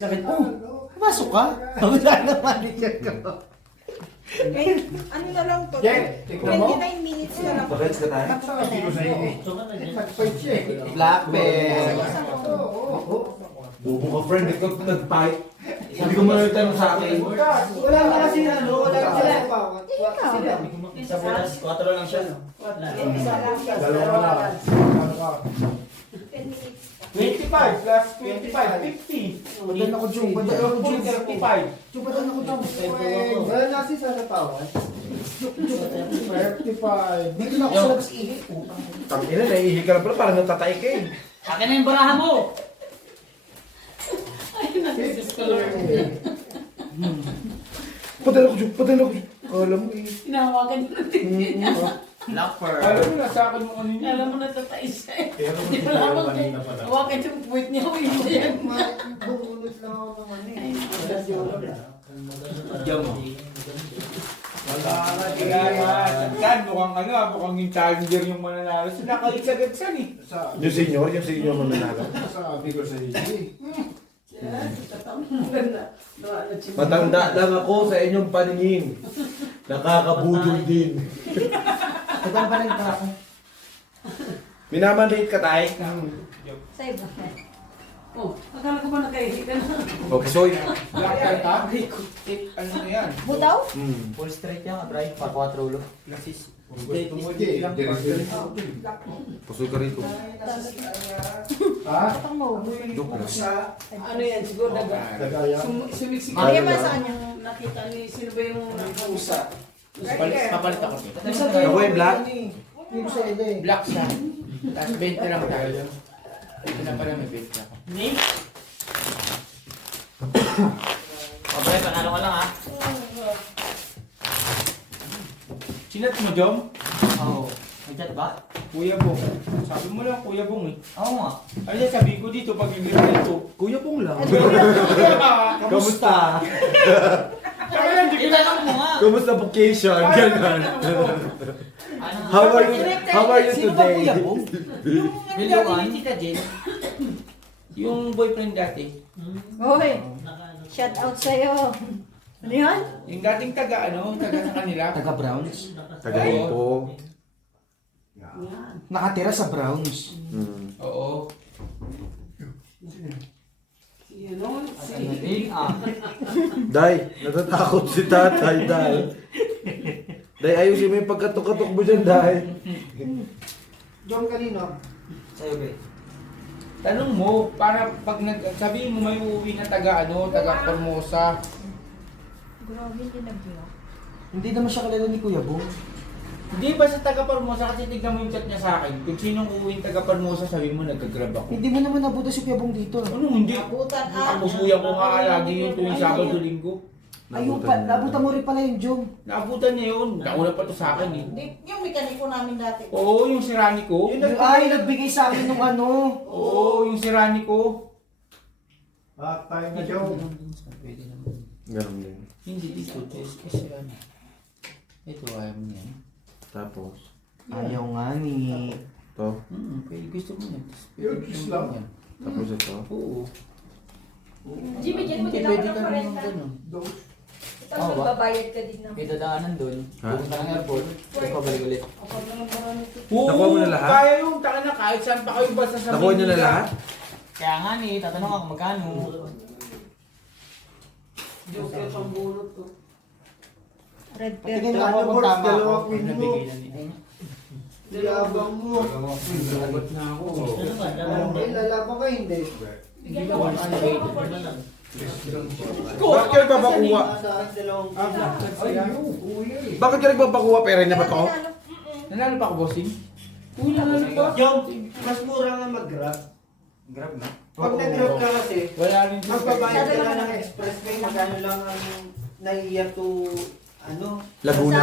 Sakit, pumasok ka? Wala na manager ka. Eh, ano na lang to? Jen, tignan mo. 29 minutes na lang. Bakit ka tayo? Sabi ko sa iyo eh. Nag-fight siya eh. Black belt. Bubo ka friend, ikaw nag-fight. Hindi ko muna tanong sa akin. Wala na kasi ano, wala sila. Sa bulas, 4 lang siya. Dalawa na. 10 minutes. 25 plus 25, 50. Badan ako Jung, badan ako Jung. 35. Jung, badan ako Jung. Wala na kasi sa natawan. 35. Dito na ako sa labas ihi. Tangina, naiihi ka na pala, parang natatay ka eh. Akin na yung baraha mo! Padala ko, Jun, padala ko. Alam mo eh. Hinahawakan niyo ng tingin niya. Locker. Alam mo na sa akin yung ano niya. Alam mo na tatay siya eh. Hindi mo lamang kayo. Hawakan yung puwit niya. Uy, mo yan. Bumulot lang ako ng ano eh. Diyan mo. Wala na, kaya mukhang ano, mukhang yung challenger yung mananalo. Sila kalit-sagad-sag eh. Yung senior mananalo. Sabi ko sa iyo eh. Matanda lang ako sa inyong paningin. Nakakabudol din. Tagal pa rin pa ako. Minamandate ka tayo. Sa iba. Oh, akala ko ba nakahihi ka na? Okay, soy. Black belt ha? Ano na yan? Budaw? Full straight yan, Bray. Pa 4 ulo. Gusto mo din lang Pusoy ka rito. Ha? Patang mo. Joke lang. Ano yan? Siguro daga. Dagaya. Sumiksik. Kaya ba sa kanya? Nakita ni sino ba yung Pusa. Papalit ako. Ako yung black. Hindi ko sa iyo eh. Black siya. Tapos 20 lang tayo. Ito na pala may 20 ako. ni? Bray, panalo ka lang ha. Sinat mo, Jom? Oo. May chat ba? Kuya Bong. Sabi mo lang, Kuya Bong eh. Oo nga. Ano yan, sabi ko dito pag yung dito. Kuya pong lang. Kamusta? Kaya lang, di ko na Itanong mo nga. Kamusta vacation? Ganun. Ano? How are you Sino ba today? kuya mo? Yung Biluan? dati ni Tita Jen. Yung boyfriend dati. Hoy, shout out sa'yo. Ano yan? Yung dating taga sa kanila. Taga Browns. Tagahimpo. Nakatira sa Browns. Oo. Yan o. Day, natatakot si tatay, Day. Day, ayusin mo yung pagkatok-katok mo dyan, Day. Jung kanino? Sa'yo, Bray. Tanong mo, para pag sabihin mo may uuwi na taga Formosa. Grabe, hindi nag-vlog. Hindi naman siya kilala ni Kuya Bong. Hindi ba sa taga Formosa kasi tignan mo yung chat niya sa akin. Kung sinong uuwi taga Formosa, sabihin mo nagka-grab ako. Hindi mo naman nabuta si Kuya Bong dito. Anong hindi? Nabutan Kapusuyan ko nga lagi yun tuwing Sabado Linggo. Ayun pa, nabuta mo rin pala yung Jong. Naabutan niya yun. Nauna pa to sa akin eh. Yung mekaniko namin dati. Oo, yung sirani ko. Ay, nagbigay sa akin ng ano. Oo, yung sirani ko. Tayo na Jung. Pwede naman. Ganun din. Hindi dito, kasi ano. Ito, ayaw mo yan. Tapos, Ayaw nga ni... to. Pwede gusto mo yan. Yung kiss lang. yan. Tapos ito. Oo. Jimmy, dyan mo Hindi, din pwede ako ka ng naman parenta. ganun. Tapos magbabayad ka din ng... May dadaanan doon. Ha? Pupunta ng airport. Tapos pabalik ulit. Kapag naman marami ito. Oo, Nakuha mo na lahat? Kaya yung taka na kahit saan pa kayo basta sa Nakuha niyo na Manila. lahat? Kaya nga ni, tatanong ako magkano. Joker pang bunot to. Red Patingin pepper. ako kung Boards, tama ako. dalawa queen mo. Nabigay na niya. Yabang mo. Lagot na ako. Ay, lalaban ka hindi. Bigyan mo ako. Bakit ka nagbabakuha? Sa akin dalawang Ay, kuya eh. Bakit ka nagbabakuha? Pera niya ba to? Nanalo pa ako, bossing? Uy, nanalo pa. Jung, mas mura nga mag-grab. Grab na. Pag nag-grab ka kasi, Wala rin siya. magbabayad ka lang ng express pay, magkano lang ang naiya to, ano? Laguna?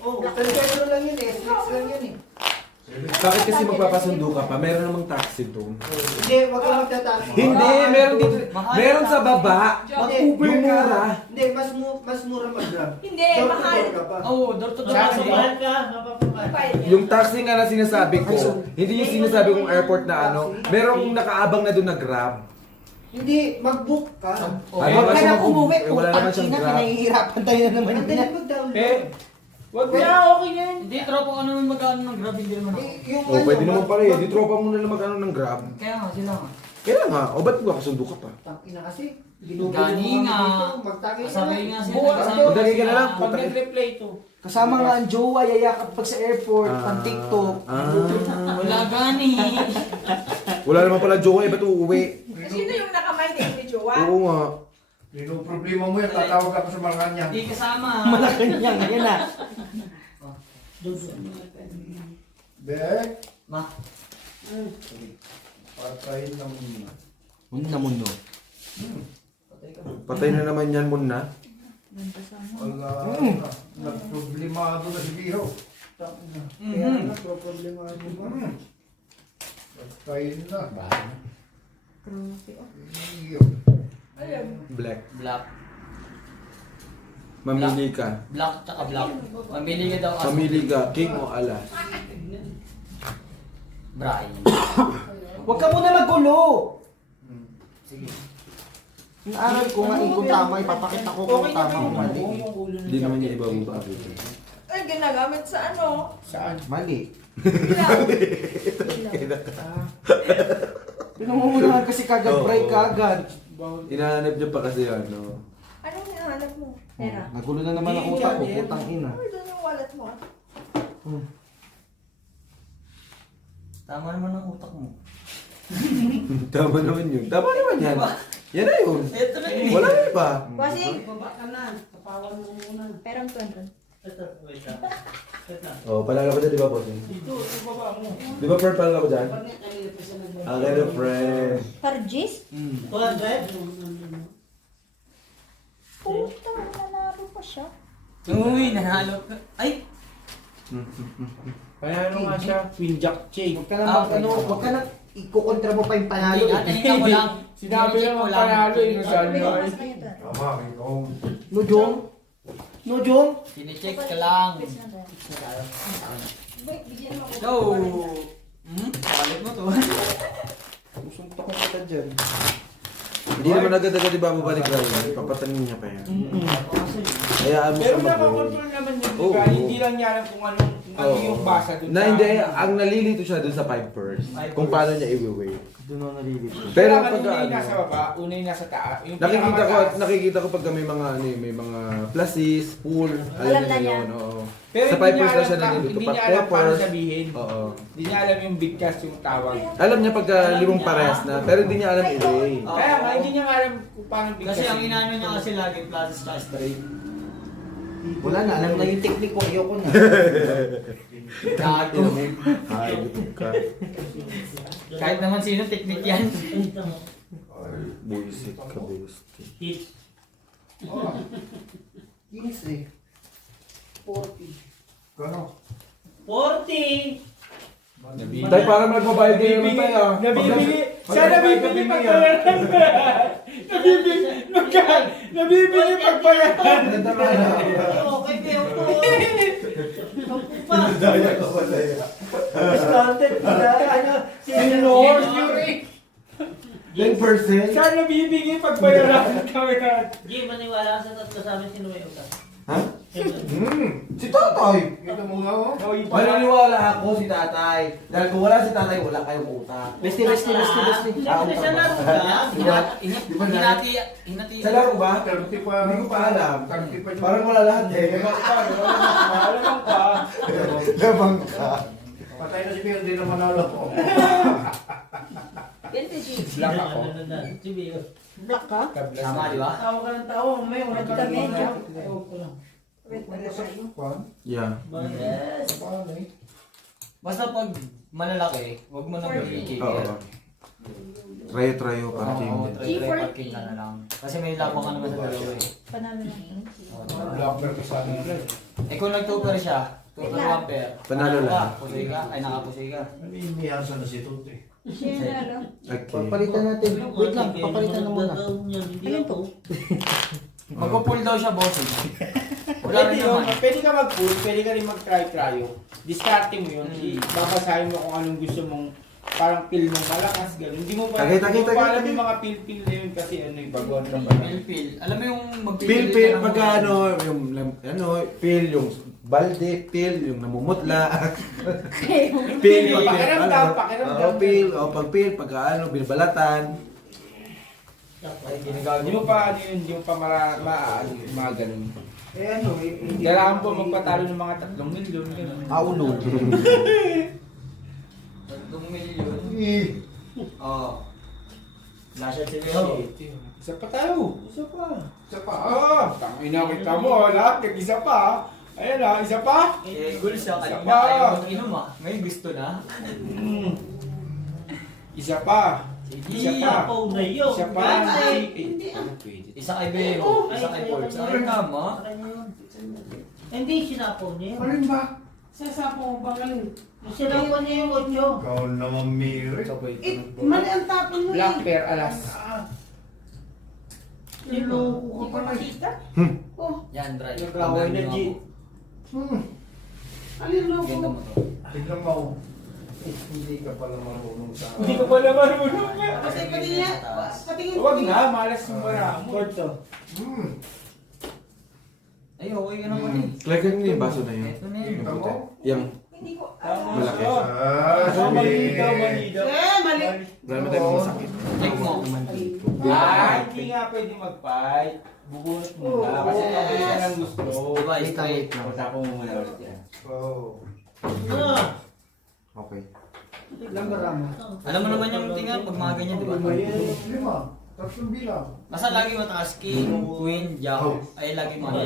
Oh, pero lang yun eh, flex lang yun eh. Bakit kasi magpapasundo ka pa? Meron namang taxi doon. Hindi, wag kang magtatax. Hindi, meron dito. Meron sa baba. Mag-Uber Yung ka. mura. Hindi, mas mura mag-grab. Hindi, Door to mahal. door ka pa. Oo, door to door. Sa So, akin, mahal ka. Mapapamahal. Bayad niya. Yung taxi nga na sinasabi ko, hindi yung sinasabi kong airport na ano, merong nakaabang na doon na Grab. Hindi, mag-book ka. Ay, Huwag ka kasi na umuwi. wala naman siyang Ina, grab. pinahihirapan tayo na naman. Ang dali mag-download. Eh, wag na, okay yan. Hindi, tropa ko naman magkano ng grab, hindi naman ako. Yung Oh, pwede naman pala eh. Di tropa mo na lang magkano ng grab. Kaya nga, sila nga. Kaya nga, o ba't magkasundo ka pa? Tangina kasi. Gani nga. Magtagay ka Kasabay na. nga sila. Bukas kasama- yun. Magdagay ka na lang. Pag nag-replay to. Kasama nga ang jowa, yayakap pag sa airport, pang TikTok. Wala gani. Wala naman pala jowa eh, ba't uuwi? Sino yung nakamind ni Jowa? Oo nga. Yung problema mo yan, tatawag ako sa mga kanya. Hindi kasama. Malacanang, ngayon na. Bek, Ma, patayin na muna. Muna mundo. Patay na naman yan muna. Wala na. Nagproblemado na si Biho. Kaya nagproblemado na. Patayin na. Iyo. Black. black. Mamili ka. Black tsaka black. Mamili ka daw. Mamili ka, king o alas. Brian. Huwag ka muna magulo. Sige. Yung aral ko nga, kung tama, ipapakita ko kung tama o mali. Hindi naman niya iba mo pa. Ay, ginagamit sa ano? Saan? Mali. Bilang. Pinamumunahan kasi kagad, Oo. break kagad. Hinahanap niya pa kasi ano. Anong hinahanap mo? Pera. Nagulo na naman ang utak ko, putang ina. Ay, doon yung wallet mo. Ah. Tama naman ang utak mo. Tama naman yun. Tama naman yan. Yan na yun. Ito na yun. Wala na iba. Bossing, Baba ka na. Tapawan mo muna. perang 200. Ito, wait lang. Wait lang. Oh, panalo ko dyan, di ba, boss? Ito, baba mo. Di ba, friend, panalo ko dyan? Ang ganda, friend. Parjis? 200? Puta, nanalo pa siya. Uy, nanalo ka. Ay! Panalo nga siya, Queen Jack Chain. Huwag ka na mag, ano, huwag ka na, ikukontra mo pa yung panalo. Hindi, tinitan ko lang. Sinabi Tinicheck naman ko lang. panalo eh, nung saan May yun. oras na ito. Tama, ikaw. No, Jong? No, Jong? Tinicheck ka lang. Wait, bigyan mo ako. So, palit mo to. Susuntok ko kita dyan. Hindi naman agad-agad, di ba, mabalik lang yun. Papatanin niya pa yan. Hayaan mo Pero siya mag-roll. nakakontrol naman yun, di Oo. ba? Hindi lang niya alam kung ano yung basa dun Na hindi, ang nalilito siya dun sa 5 kung paano niya i-weigh. Doon ako nalilito. Pero Kailangan pag una yung ano, nasa baba, una yung nasa taas. Yung nakikita ko pag may mga ano, may mga pluses, pool, alam Alam na na niya niya. yun, oo. Pero Sa hindi niya 5 na alam siya na- nalilito, hindi pag niya alam paano peppers, sabihin. oo. Hindi niya alam yung bigkas yung tawag. Alam niya pagka limang parehas na, pero hindi niya alam i-weigh. Oo. Kaya nga, hindi niya nga alam kung paano bigkas. Kasi ang inaano niya kasi lagi pluses tsaka straight. Wala na, alam na yung technique ko, ayoko na. Gago. Hayop ka. Kahit naman sino, technique yan. Buisit ka, Busti. Oh, 15. 40. Gano? 40! Tay, para magbabayad din naman tayo. Nabibili. Siya nabibili pagbayaran. Nabibili pagbayaran. Okay, pero po. Daya ka pala yan. Discounted pala, ano, Lord, Fury. 10%? Siya nabibili pagbayaran ng kamera. Jim, maniwala ka sa tatlo sa amin sino may utang. Ha? Si tatay! Kita mo nga oh. Maniniwala ako si tatay. Dahil kung wala si tatay, wala kayong utang. Besti. Siyempre sa laro ka. Hinati. Sa laro ba? 30 pa. Hindi ko pa alam. 30 pa. Parang wala lahat eh. Alam ka. Labang ka. Patay na si Biho, hindi na manalo ko. Yan si G. Black ako. Black ka? Tama, di ba? Tawa ka ng tawa, may wala ka medyo. Wait, Kwan? Yeah. Yes. Paano eh? Basta pag malalaki, huwag mo nang i-kicker. Oo. Trayo-trayo parking. Oo, try parking ka na lang. Kasi may laban ka naman sa dalawa eh. Panalo na yun. Blocker ka sa akin. Eh kung nag-tutor siya, tutor 1 pair. Panalo lang. Pusoy ka, ay nakapusoy ka. Namimiyasan na si Tute. Siya nanalo. Okay. Papalitan natin. Wait lang, papalitan na muna. Alin to? Magpo-pull daw siya, bossing. Wala rin naman. Pwede ka mag-pull, pwede ka rin mag-try-tryo. Diskarte mo yun. Babasahin mo kung anong gusto mong parang pil mong malakas, gano'n. Hindi mo pa, Tagay, hindi mo tagay, pa alam tagay. yung mga pil-pil na yun kasi ano yung baguhan ka pa lang. Pil-pil. Alam mo yung Pil, pagka ano, yung, pil, yung balde, pil, yung namumutla. Pil, Pakiramdam, pakiramdam. Oo, pil, o pag pil, pagka ano, binabalatan. Hindi mo pa, ano yun, hindi mo pa mga ganun. Eh ano, hindi. Kailangan po magpatalo ng mga 3 milyon, gano'n. Aunod. 3 milyon. Oo. Lashat si Messi. Isa pa tayo. Isa pa. Tangina kita mo, lahat nag-isa pa. Ayan na, isa pa. Eh, goal siya. Isa Kanina pa. ayaw mo inom ah. Ngayon gusto na. Isa pa. Isa pa. Isa pa. Isa kay Beo. Isa kay Forbes. Ay, tama. Hindi sinapo niya. Alin ba? Sasapo mo ba ngayon? Sinapo niya yung otyo. Ikaw naman, Miri. Mali ang tapon mo Black pair, alas. Niloko ka pala. Yan, dry. Nag-away na, G. Alin Ganda loko? mo to. Tignan mo. Hindi ka pala marunong sa... Hindi ko pala marunong nga. Kasi pati niya, patingin Huwag na, malas yung mara mo. Korto. Ay, okay ka naman eh. Lagyan niyo yung baso na yun. Ito na yun. Tignan mo. Yung Tama Malaki. siya. Malinaw, malinaw. mali. marami tayong masakit. Check mo. Hindi nga pwede mag-fight. Bubunot mo na. Kasi kapag ka ng gusto. Diba, straight. Tapos mo muna ulit yan. Oh. Okay. Lang marami. Alam mo naman yung tingnan pag mga ganyan, di ba? 5. 3 bilang. Basta lagi mataas king, queen, jack. Ay, lagi mga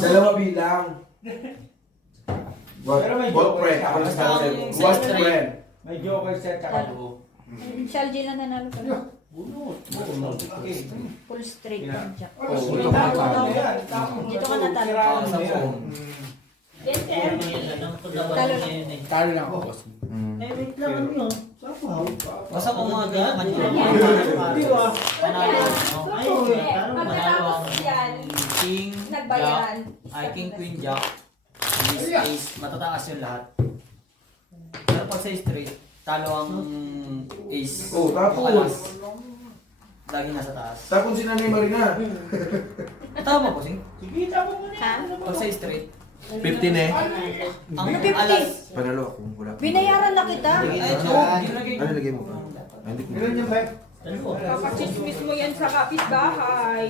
Dalawa bilang. Pero may Ball joker friend. siya. Ako na Basta sabi. yung Ball set friend. May joker set tsaka duo. Shalji lang nanalo ka. Bunot. Okay. Full straight Ilan? ng jack. Oh, Dito ka ka natalo. Dito ka natalo. Siraan Sa mo yan. phone. Talo lang. Talo lang ako, boss. Eh, wait lang ano yun. Basta kung mga ganyan, kanina. Di ba? Manalo. Ay, Manalo ang king, jack, Nagbayaran. ay king, queen, jack. Ace, ace. Matataas yung lahat. Pero pag sa straight, talo ang ace. Oh, tapos. Alas. Lagi nasa taas. Tapos si Nanay Marina. Tama po, sing. Sige, tama mo na. Ha? Pag sa straight, 15 eh. ang Ano, 50? alas. Panalo ako. Wala. Binayaran na kita. Ay, nilagay Ano lagay mo? Ay, hindi ko. Ilan yung ba? Kapachismis mo yan sa kapitbahay.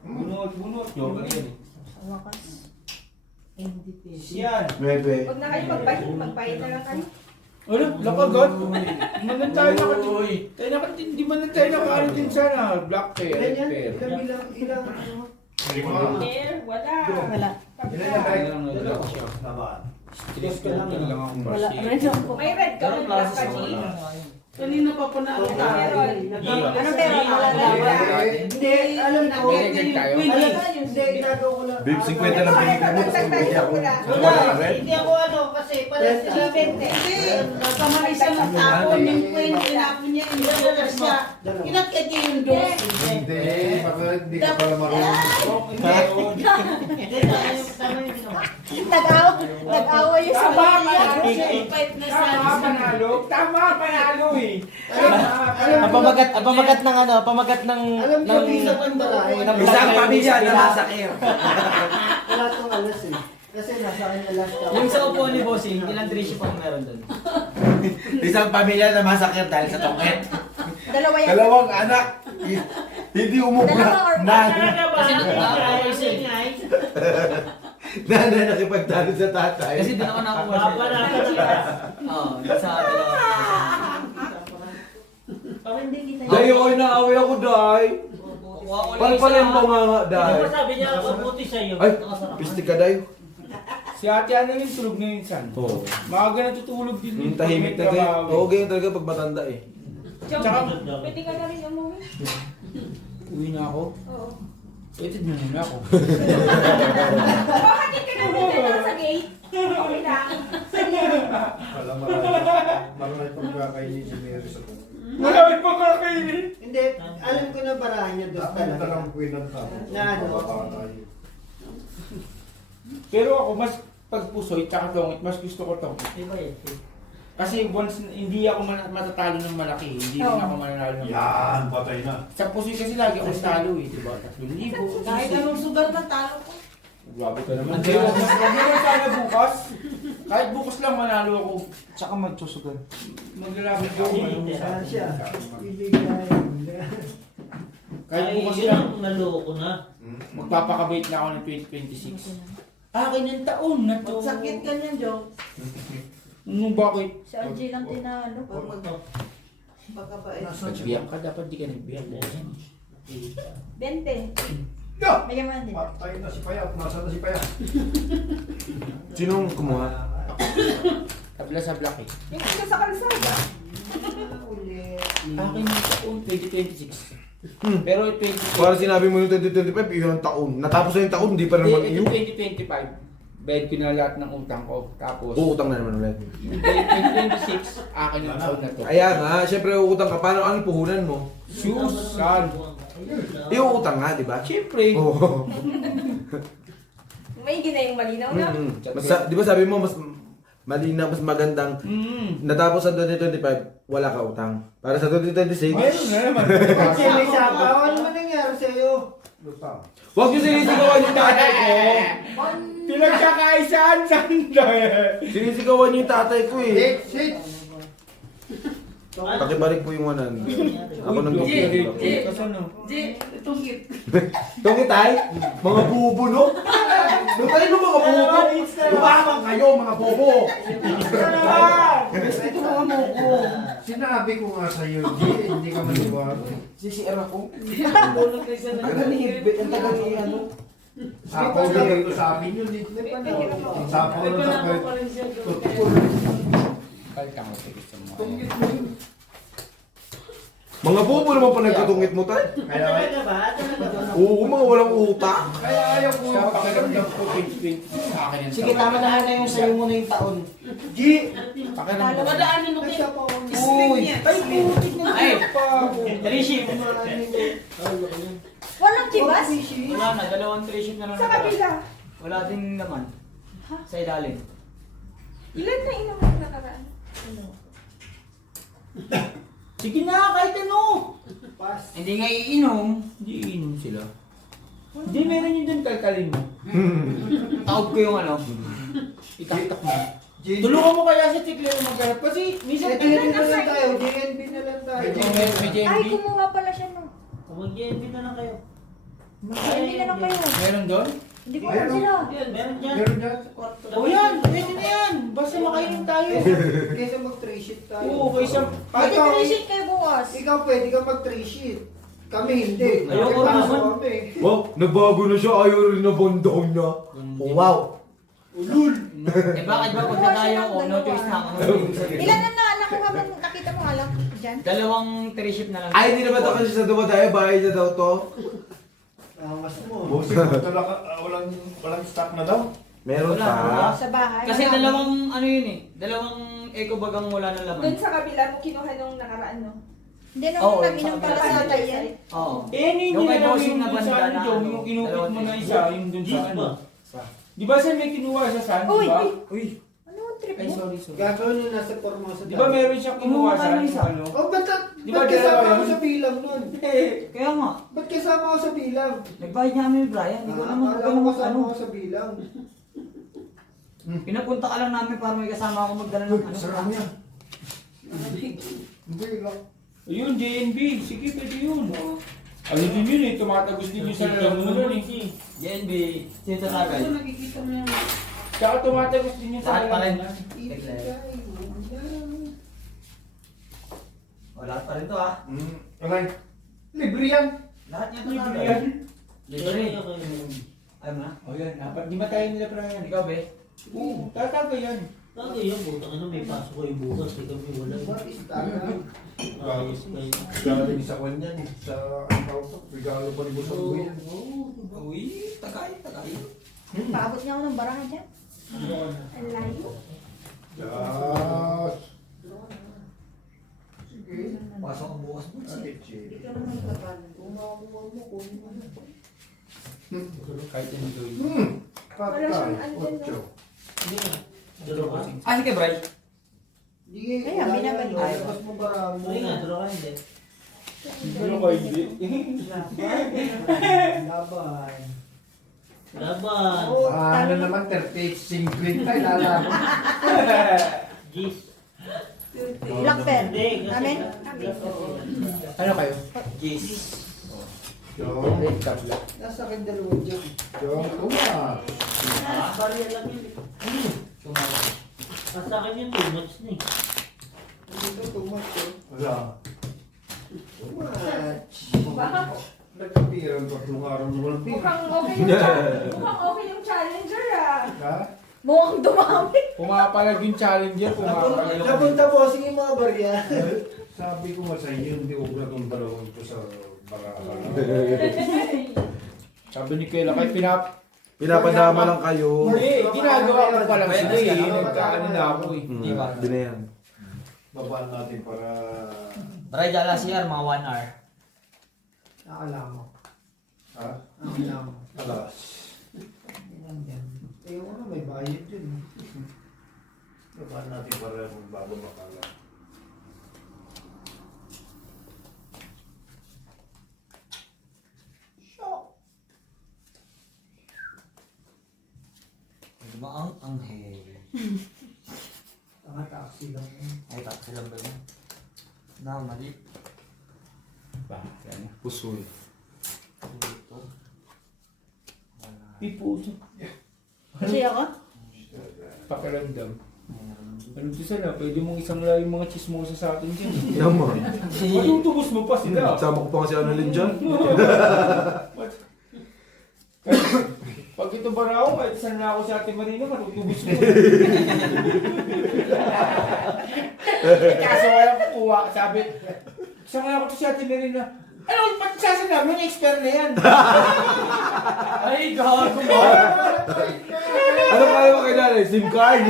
Bunot, bunot. Joker yan. Sa wakas. hindi pwede. Yan. 9. Huwag na kayo magbayad, magbayad na lang kayo. Ano? Lakagad? Di man lang tayo nakatin. Di man lang tayo nakalitin sana. Black pair, Ilan red yan? pair. Ilang There, wala. Wala. Ilan yung Ay, bag? lang na black siya. Naman. Stress ka lang akong Wala. basi. Red lang po. May red ka, Pero may black classes ka, ako G. na. Kanina pa panalo Ano tayo. meron? Ano meron? Wala na. Hindi, alam ko. Bigyan tayo. Hindi, ginagawa ko lang. Bib, 50 lang binigyan mo. Tapos hindi ako. Wala, hindi ako ano, kasi pala sila. Hindi, nakamali siya ng tapon yung queen, tinapon niya, inilala siya. Inakyat niya yung dos. Hindi. Hindi ka pala marunong. Hindi, tama yung ginawa. Nag-away yung Tama, sarili niya. panalo. Fight na Tama, sa panalo. Tama, panalo eh. Ang pamagat ng ano, pamagat ng... Alam niyo, isa pang baray. Isang pamilya na masakir. Wala tong alas eh. Kasi nasa kanya last time. Yung sa upuan ni Bossing, ilang three ship ang meron doon? Isang pamilya na masakir dahil sa tongket. Dalawa yan. Dalawang anak. Hindi umubra. Dalawa or Kasi nakakaway siya eh. Nanay nakipagtalo sa tatay. Kasi doon ako nakakuha siya. Oo, sa dalawa. Parang hindi kita. Dahil ako'y naaway ako, Day. Palpalin mo nga, Day. Sabi niya, mabuti sa'yo. Ay, pisti ka, Day. Si ate ano yung tulog na yun, san? Oo. Maaga natutulog din Yung tahimik na kayo. Oo, ganyan talaga pag matanda eh. Chong, Tsaka- pwede ka na rin umuwi. Uwi na ako. Oo. Waited mo muna ako. Bakit ka na dito lang sa gate? Okay lang. Wala marunong pagkakainin si Miri sa kanya. Malawit pa kakainin. Hindi, alam ko na barahan niya dos Ako talaga. talang queen ng tao. Na ano? Baka tayo. Pero ako, mas pag pusoy tsaka tongit, mas gusto ko tongit. Kasi once hindi ako matatalo ng malaki, hindi rin ako mananalo ng malaki. Yan, patay na. Sa pusoy kasi lagi ako talo eh, diba? 3,000. Kahit anong sugat na talo ko. Grabe ka naman. Huwag naman sana bukas. Kahit bukas lang manalo ako. Tsaka magsusugan. Maglalapit ako. Saan siya? Kahit bukas lang. naloko na. Magpapakabait na ako ng 2026. Akin yung taon na to. Sakit ka niyan, Joe. Bakit? Si RJ lang tinalo. Baka ba eh. Nagbiyak ka, dapat di ka nagbiyak. 20. Yeah! Bigyan mo din. Patay na si Payat. Nasaan na si Payat? Sinong kumuha? Tabla sa black eh. Yung isa sa kalsada. Akin yung taon, 2026. Pero 2025. Para sinabi mo yung 2025, yun ang taon. Natapos na yung taon, hindi pa naman Ito iyo. 2025. Bayad ko na lahat ng utang ko. Tapos, Uutang na naman ulit. yung 2026, akin yung taon na to. Kaya nga, syempre uutang ka. Paano anong puhunan mo? Shoes, son. Iuutang nga, di ba? Siyempre. Oo. May na yung malinaw na. Di ba sabi mo, mas malinaw, mas magandang natapos sa 2025, wala ka utang. Para sa 2026, Mayroon na naman. Kasi may sabaw. Ano man nangyari sa'yo? Lutang. huwag yung sinisigawan yung tatay ko. Pinagkakaisaan sandal. Sinisigawan yung tatay ko eh. Sit! Pakibalik po yung 100. Ako nang gigil. Tungkit. Tungit ay, mga bubo no? Doon tayo ng mga bubo. Lumamang kayo mga bubo. Ito mga moko. Sinabi ko nga sa'yo, hindi ka maniwala. CCR ako. Bulot kayo sa Ang tagal ni ano. Sapaw na dito sa amin yun. Sapaw na sa kahit tutupul. Kalta mo sa gusto mo. Mga bubo naman pa nagkatungit mo tayo. Kaya, Talaga ba? Talaga ba? Oo, mga walang utang. kaya ayaw ko Sa yung pakiramdam ko, 2026 sa akin yung Sige, tama na nga na yung sa'yo muna yung taon. G! Pakiramdam. Madaanin mo kayo. Uy! Ay, putik na. Ay! Pa. Triship! Walang chibas? Wala na, dalawang triship na lang Sa kabila. Wala ding naman. Sa ilalim. Ilan na inom ang nakaraan? Sige na, kahit ano. Pas. Hindi nga iinom. Hindi iinom sila. Hindi, meron yun dun, kalkalin mo. Taog ko yung ano. Itaktak mo. G. Tulungan mo kaya si Tikler magkarap kasi minsan DNB na lang tayo. DNB na lang tayo. may JMB. Ay, kumuha pala siya no. Mag-DNB na lang kayo. Hindi na lang kayo. Meron doon? Hindi ko alam sila. Yan, meron dyan. Meron dyan. O yan, pwede na yan. Basta makainom tayo. Kaysa mag-3 sheet tayo. Oo, kaysa... Pwede Ikaw, visit kayo bukas. ikaw pwede ka mag-3 sheet. Kami hindi. Ayoko Kaya naman. kami. Wow, nagbago na siya. Ayaw rin na bondong niya. Oh, wow. Eh bakit ba pag natayo ko, no choice na ako. Ilan na nakuha mo, nakita mo alam dyan? Dalawang triship na lang. Ay, hindi naman ito kasi sa dumadaya. Bahay niya daw to. Mas mo. Busi, walang stock na daw. Meron Wala, pa. wala. Sa bahay. Kasi Marami. dalawang ano yun eh. Dalawang eco bag ang wala ng laman. Doon sa kabila mo kinuha nung nakaraan, no? Hindi Oo, naman nag-inom sa para kabila. sa tatay yan. Oo. Eh, hindi Yung na kay lang bossing yung na dun banda sa ano, na Jong, ano, yung kinupit mo na dalawang isa, yung dun sa ano. Sa. Di ba saan may kinuha sa San? Uy, Di ba? uy. Uy. Ano ang trip Ay, mo? sorry, sorry. Gagawin nyo nasa Formosa. Di ba meron siyang kinuha sa ano? Oh, ba't Di ba kasama dalawa ako yun? sa bilang nun? Kaya nga, Ba't kasama ako sa bilang? nagbayad niya kami Brian. Hindi ko naman Akala ko ganun kasama ano. ako sa bilang. Pinapunta ka lang namin para may kasama ako magdala ng ano. Sarap niya. Hindi lang. Ayun, JNB. Sige, pwede yun. Ano din yun eh, tumatagos din yun sa lalamunan eh. JNB, sino tatagay? Ano nakikita mo yan? Tsaka tumatagos din yun sa Lahat pa rin. lalamunan. Wala pa rin to ah. Alay. Libre yan. Lahat niya Libre tatagay. yan. Libre. Ayaw mo na? O yan, dapat di ba tayo nila Brian? Ikaw be? Oo, tatagay yan. Tagay yan, buta ka na may pasok ko yung bukas. Ikaw may wala. What is that? Ayos kayo. Galing sa kanya eh. Sa ang tawag to. Regalo pa ni Busog ko yan. Uy, tagay. Paabot niya ako ng barahan dyan. Ang layo. Yes. Sige. Pasok ang bukas po. Ate Che. Ikaw naman kakanin. Kung makakuha mo, kunin mo. Kahit yung doy. Wala siyang ano dyan, no? 8. Ah, sige, Bray. Hindi, Kaya, wala binabalik. yan, labas mo bara mo. Ano ka hindi? Laban. Ano naman, 38, 50, lalaban. Black bear. Amen? Ano kayo? Yes. Yung, Nasa akin dalawa dyan. yung kuma. Sa akin yung too much na eh. Hindi ko tumat ko. Wala. Tumat. Nagkapiran pa itong araw ng walpin. Mukhang okay yung challenger ah. Ha? Mukhang dumami. Pumapalag yung challenger, pumapalag. Napunta po, sige mga barya. Sabi ko nga sa inyo, hindi ubra kong dalawang ko sa barahan. Sabi ni Kela, kay Pinapadama lang kayo. Hindi, ginagawa ko pa lang Pwede sila eh. ka na. Nagkaano na ako eh. Di ba? Di na yan. Babaan natin para... Bray, dala CR, mga 1 hour. Akala mo. Ha? Akala mo. Alas. Ayaw mo na, may bayad yun. Babaan natin para magbago makala. Diba ang anghel? Tanga taxi lang. Ay, taxi lang ba yun? Na, mali. Ba, yan. Pusoy. Dito. Wala. Pipuso. Kasi ako? Pakiramdam. Meron. Ano to sana? Pwede mong isang lang yung mga chismosa sa atin dyan. Yaman. Matutubos mo pa sila. Sama ko pa kasi Annalyn dyan. Pag ito ba raw, kahit saan na ako sa Ate Marina, matutubos mo. Kaso walang kukuha. Sabi, saan na ako to sa Ate Marina? Ano, ba't sasa namin? Expert na yan. Ay, gago mo! Ano kaya mo kailangan? SIM card?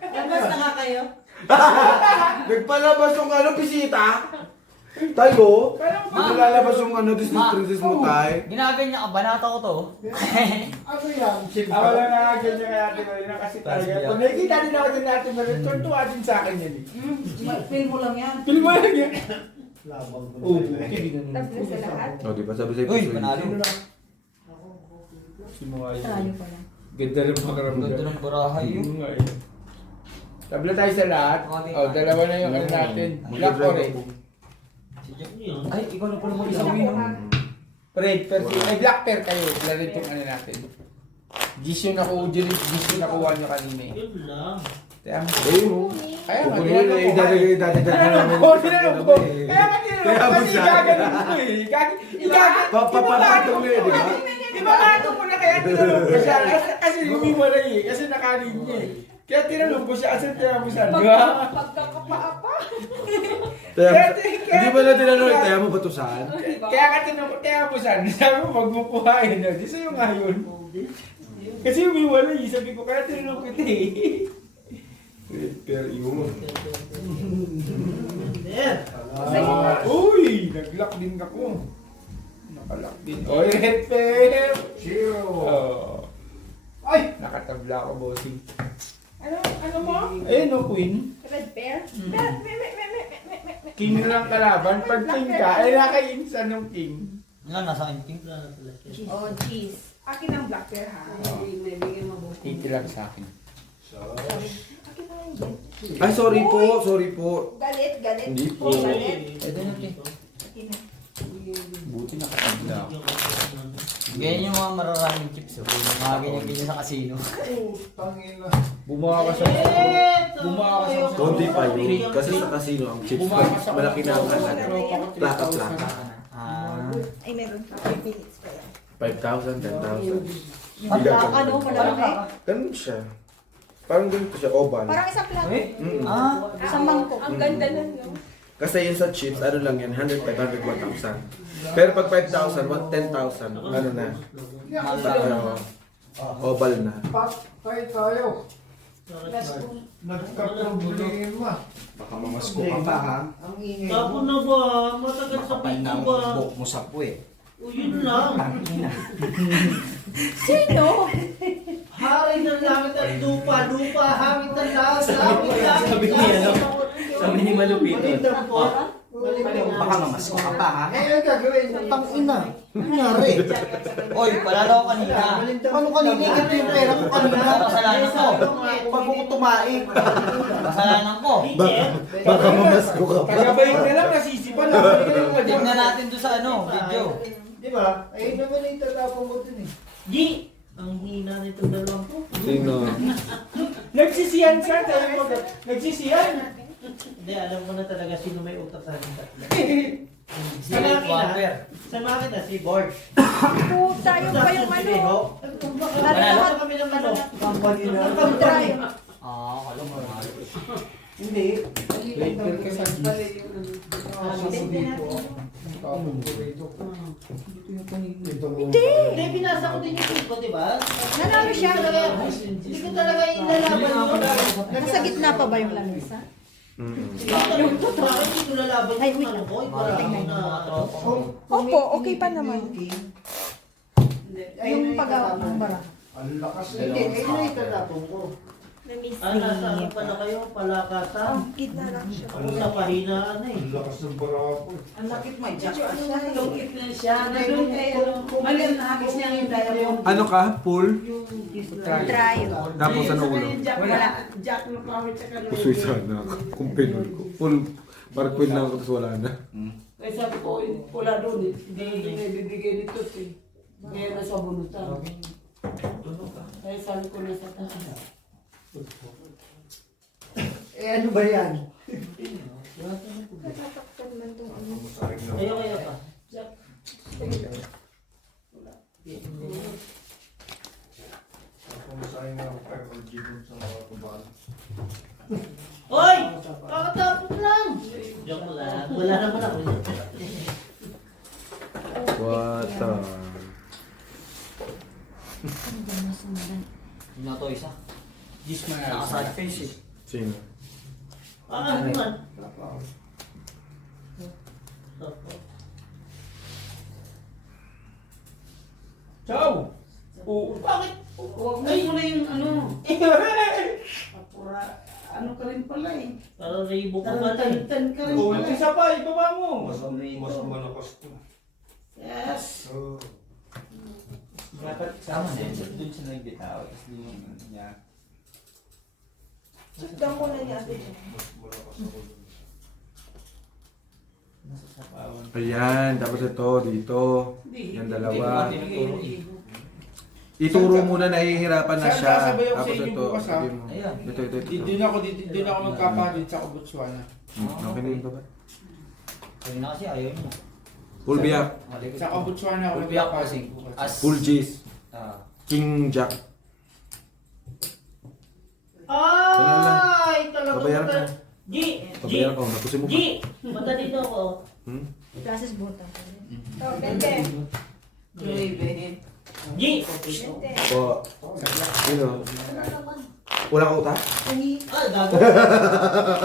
Labas na nga kayo. Nagpalabas yung bisita. Tayo? Naglalabas yung district mo tayo. Ginaganyan ka, banata ko to. Ano yan? Wala na ganyan kay Ate Marina kasi talaga. Kung nakikita din ako din Ate Marina, tuntua din sa akin yan eh. Feel mo lang yan. Pili mo yan yan. Labang ko. Oo, kaibigan Tapos na sa lahat. O, di ba sabi sa'yo Uy, pusoy? panalo. Si mga Tayo pa lang. ganda rin makaramdam. Ganda ng barahay yun. Yung nga eh. Tabla tayo sa lahat. Oh, dalawa na yung ano natin. Black or red. Ay, ikaw na pala mo isang win. Red, ay black pair kayo. Lalo itong ano natin. Gis yung nakuha nyo kanina eh. Yun lang. Kaya mo. Ayun mo. Kaya nga, Kukunin na yung dati namin. Oo, tinanong ko. Kaya nga tinanong ko kasi gaganon ko eh. Papapatong na yun, di ba? Ibabato ko na kaya tinanong ko siya. Kasi humiwalay eh. Kasi nakarin niya eh. Kaya tinanong ko siya. Asan tinanong mo siya? Di ba? Pagkakapaapa. Hindi ba natin ano, kaya mo ba to saan? Kaya ka tinanong ko, kaya mo siya. Sabi mo, wag mo kuhain. Di sa'yo nga yun. Kasi humiwalay. Sabi ko, kaya tinanong kita eh. Pero yun. Uy! Nag-lock din ako. Naka-lock din. Oy, red pair! Zero. Oh. Ay! Nakatabla ako, bossing. Ano mo? Ayun o, queen. Red bear? King lang kalaban. Pag king ka, ay nakainsan ng king. Nga, nasa akin, King. Oh, cheese. Akin ang black bear ha. King lang sa akin. Ay, sorry po. Galit. Hindi po. Galit. Ito na, King. Buti nakatabla ako. Ganyan yung mga mararaming chips. Oh. Mga ganyan sa casino. Tangina. Bumawa ka sa... Bumawa ka sa... Konti pa yun. Kasi sa casino ang chips malaki na ang halaga. Plaka-plaka. Ah. Ay, meron pa. 5 minutes pa yan. 5,000, 10,000. Plaka, no? Malaki. Ganun siya. Parang ganito siya, oval. Parang isang plato. Ah. Isang mangkok. Ang ganda nun, no? Kasi yun sa chips, ano lang yan, 100, 500, 1,000. Pero pag 5,000, 10,000, ano na, ano, oval na. Patay tayo. Nagka-problema. Baka mamasko ka pa ha. Ang ingay Tapo mo. na ba? Matagal sa Kapal na pinto ba? ang buhok mo sa puwet. O yun lang. Sino? Hari ng langit at Lupa, hangin ng lahat. Sabi niya, ano? Sabi ni Malupiton. Baka mamasko ka pa, ha? Eh, gagawin. Tang ina. Nangyari. Oy, palalo ko kanina. Paano kanina? Ito yung pera ko kanina. Kasalanan ko. Pag ko tumaik. Kasalanan ko. Baka mamasko ka pa. Kagabayin ka lang, nasisipan lang. Tingnan natin doon sa ano, video. Di ba? Ayun naman yung tatapong mo dun eh. G! Ang hina nito dalawang to. Sino? Nagsisiyan ka, tayo mo. Nagsisiyan. Hindi, alam ko na talaga sino may utak sa ating tatlo. Si Wamper. Sa mga kita, si Borge. Puta, yung pa yung ano. Panalo kami ng ano. Try. Kala mo nga. Hindi. Later ka sa Hindi, binasa ko din yung tweet ko, di ba? Nanalo siya. Hindi ko talaga inalaban yun. Nasa gitna pa ba yung lamesa? Hindi ko lalaban Ay, yung wait ano lang. ko. Para Tingnan. na... Opo, okay pa naman. Yung pag-awak ng bara. Ang lakas Hindi, ayun na yung tatapong ko. nasa ano pala kayo? Palakasan? Gitna lang siya. Ako sa pahinaan eh. Ang lakas ng barapo. Ang lakit may jack. Lungkit na siya. Nandun kayo. Alin na hagis niya yung dalawa. Ano ka? Pool? Try. Tapos ano ulo? Wala. Jack na kami tsaka Pusoy sana ako. Kung pinol ko. Full. Parang queen lang ako tapos wala na. Kaya sabi ko, wala doon eh. Hindi bibigay nito eh. Kaya nasa bunutan. Kaya sabi ko nasa taas. Eh ano ba yan? Ayaw pa. Pumasahin na ako kay RG dun sa mga kubal. Hoy! Kakatapos lang! Joke lang. Wala naman ako. What the... Yun na to isa. Gis manalo. Nakaside face eh. Sino? Ano man? Ciao! Oo. Bakit? Huwag mo muna yung ano. Apura, ano ka rin pala eh. Parang rebo ka ba tayo? Tan ka rin Oo, pala. isa pa, ibaba mo. Mas malakas to. Yes. Oo. Dapat Tama na yun. Doon siya nagbitaw. Tapos doon yung ano niya. Sundan ko na niya. Mas malakas ako dun. Nasa sapawan. Ayan, tapos ito, dito. Yan dalawa. Tinuturo eh. Ituro muna, nahihirapan na Saan siya. sasabayan ko sa Tapos inyo ito, bukas, ha? sabi mo. Ayan. Ito. Doon ako magkapatid sa Botswana. Okay na yung baba. Kanina kasi ayaw niya. Full biyak. Sa Botswana ako Full biyak kasi. magkapatid bukas. As... Full G's. Ah. King Jack. Ay! Talaga Babayaran ka. G! G! Pabayaran ko, napusin mo G! pa. Mata dito ako. Hmm? Classes buta. Oh, bente. G! Po. Sino? Wala ka utak? Ay, gago.